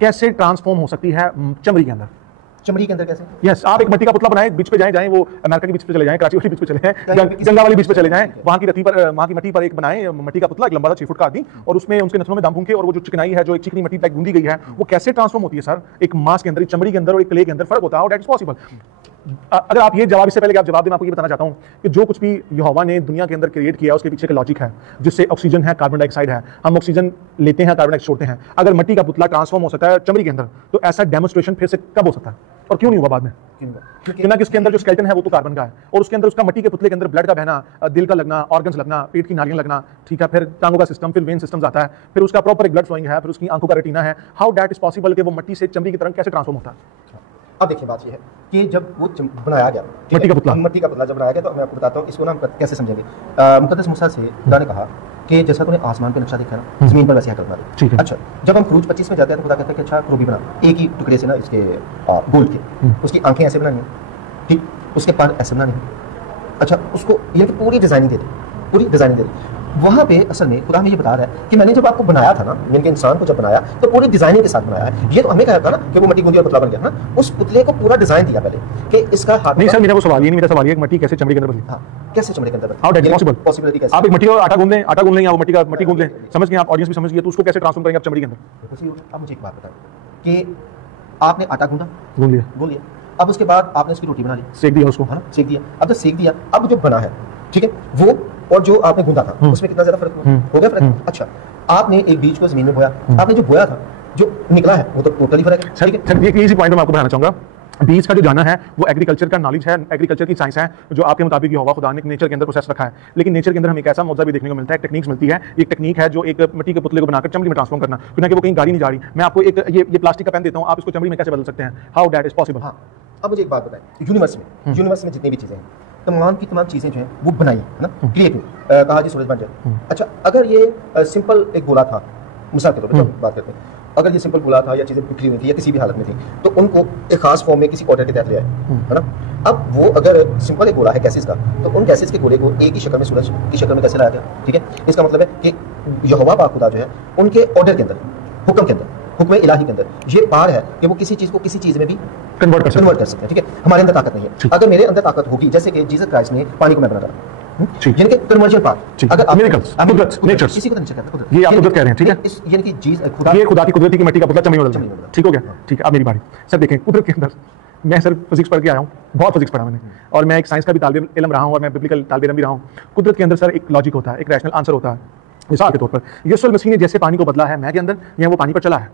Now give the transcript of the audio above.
कैसे ट्रांसफॉर्म हो सकती है चमड़ी के अंदर? चमड़ी के अंदर कैसे? यस, आप एक मट्टी का पुतला बनाएं, बीच पे जाएं वो अमेरिका की बीच पे चले जाएं, कराची वाली बीच पे चले जाएं, गंगा वाली बीच पे चले जाएं, वहां की रत्ती पर, वहां की मट्टी पर एक बनाएं मट्टी का पुतला, एक लंबा सा 6 फुट का आदमी, और उसमें उसके नथनों में दम फूंके, और वो जो चिकनाई है, जो एक चिकनी मट्टी टाइप गूंदी गई है, वो कैसे ट्रांसफॉर्म होती है सर एक मांस के अंदर, चमड़ी के अंदर और एक क्ले के अंदर? फर्क होता है, दैट इज पॉसिबल। अगर आप ये जवाब, इससे पहले कि आप जवाब दें, मैं आपको ये बताना चाहता हूं कि जो कुछ भी यहोवा ने दुनिया के अंदर क्रिएट किया है उसके पीछे का लॉजिक है, जिससे ऑक्सीजन है, कार्बन डाइऑक्साइड है, हम ऑक्सीजन लेते हैं, कार्बन डाइऑक्साइड छोड़ते हैं। अगर मट्टी का पुतला ट्रांसफॉर्म हो सकता है चमड़ी के अंदर, तो ऐसा डेमोन्स्ट्रेशन फिर से कब हो सकता है और क्यों नहीं हुआ बाद में? क्योंकि उसके अंदर जो स्केलेटन है वो तो कार्बन का है, और उसके अंदर उसका मट्टी के पुतले के अंदर ब्लड का बहना, दिल का लगना, ऑर्गन्स लगना, पेट की नालियां लगना, ठीक है, फिर टांगों का सिस्टम, फिर वेन सिस्टम आता है, फिर उसका प्रॉपर एक ब्लड फ्लोइंग है, फिर उसकी आंखों का रेटिना है। हाउ दैट इज पॉसिबल कि वो मट्टी से चमड़ी की तरह कैसे ट्रांसफॉर्म होता है? अब देखिए, बात ये है कि जब वो बनाया गया मट्टी का पुतला जब बनाया गया, तो मैं आपको बताता हूँ इसको ना हम कैसे समझेंगे। मुकद्दस मूसा से खुदा ने कहा कि जैसा तूने आसमान पे नक्शा देखा ना, जमीन पर वैसे हैकल बना दे। अच्छा, जब हम क्रूज 25 में जाते हैं तो खुदा कहता है कि अच्छा क्रूबी बना, एक ही टुकड़े से ना इसके गोल्ड के, उसकी आंखें ऐसे बनानी, ठीक, उसके पार ऐसे बनाने, अच्छा उसको ये पूरी डिजाइनिंग दे दी, पूरी डिजाइनिंग दे दी। वहाँ पे असल में खुदा हमें ये बता रहा है कि मैंने जब आपको बनाया था ना, यानी कि इंसान को जब बनाया तो पूरी डिजाइनिंग के साथ बनाया है। ये तो हमें कहा था ना कि वो मट्टी गूंदी और पुतला बन गया ना, उस पुतले को पूरा डिजाइन दिया पहले कि इसका हाथ। नहीं सर, मेरा वो सवाल ये नहीं, मेरा सवाल ये मट्टी कैसे चमड़ी के अंदर बनी? हाँ, कैसे चमड़ी के अंदर बनी? How that is possible? Possibility कैसे? आप एक मट्टी का आटा गूंद लें या वो मट्टी गूंद लें, समझ गए आप, ऑडियंस भी समझ गए, तो उसको कैसे ट्रांसफॉर्म करेंगे आप चमड़ी के अंदर? अब मुझे एक बात बताओ कि आपने आटा गूंद लिया, अब उसके बाद आपने उसकी रोटी बना ली, सेक दिया उसको, है ना, सेक दिया। अब तो सेक दिया, अब जो बना है, ठीक है, वो और जो आपने गूंदा था उसमें कितना ज्यादा फर्क हो गया? फर्क। अच्छा, आपने एक बीज को जमीन में बोया, आपने जो बोया था, जो निकला है वो तो टोटली फर्क है। सर एक इजी पॉइंट मैं आपको बताना चाहूंगा, बीज का जो जाना है वो एग्रीकल्चर का नॉलेज है, एग्रीकल्चर की साइंस है, जो आपके मुताबिक यहोवा खुदा ने नेचर के अंदर प्रोसेस रखा है। लेकिन नेचर के अंदर हमें एक ऐसा मौजूद भी देखने को मिलता है, टेक्निक्स मिलती है। एक टेक्निक है जो एक मिट्टी के पुतले को बनाकर चमड़ी में ट्रांसफॉर्म करना, क्योंकि वो कहीं गाड़ी नहीं जा रही। मैं आपको एक ये प्लास्टिक का पेन देता हूँ, आप इसको चमड़ी में कैसे बदल सकते हैं? How that is possible? हाँ, अब मुझे एक बात बताएं, यूनिवर्स में जितनी भी चीजें हैं, तमाम की तमाम चीजें जो हैं वो बनाई है ना, क्रिएट हुई, कहा जी सूरज बन जाए। अच्छा, अगर ये सिंपल एक गोला था, मिसाल के तौर पर बात करते हैं, अगर ये सिंपल गोला था या चीजें बिखरी हुई थी या किसी भी हालत में थी, तो उनको एक खास फॉर्म में किसी ऑर्डर के तहत ले आए, है ना। अब वो अगर सिंपल एक गोला है गैसेस का, तो उन गैसेस के गोले को एक ही शक्ल में, सूरज की शक्ल में कैसे लाया गया? ठीक है, इसका मतलब है कि यहोवा पाक खुदा जो है उनके ऑर्डर के अंदर, हुक्म के अंदर, हुक्म इलाही के अंदर ये पार है कि वो किसी चीज को किसी चीज में भी कन्वर्ट कर सकते हैं। ठीक है, हमारे अंदर ताकत नहीं है। अगर मेरे अंदर ताकत होगी, जैसे कि जीसस क्राइस्ट ने पानी को मैं बना रहा, यानी कि कन्वर्जन पार्ट, अगर मिरेकल्स, नेचर, किसी को नहीं कहता, ये आप कुदरत कह रहे हैं, ठीक है, यानी कि चीज खुदा की कुदरत की मट्टी का पुतला चमड़ी में बदल गया। ठीक हो गया, ठीक है। अब मेरी बारी। सर देखें, कुदरत के अंदर मैं सर फिजिक्स पढ़ के आया हूँ, बहुत फिजिक्स पढ़ा मैंने, और मैं एक साइंस का भी तालिब इल्म रहा हूँ, और मैं बिब्लिकल तालिब इल्म भी रहा हूँ। कुदरत के अंदर सर एक लॉजिक होता है, एक रैशनल आंसर होता है। मिसाल के तौर पर यीशु मसीह ने जैसे पानी को बदला है मैं के अंदर, या वो पानी पर चला है,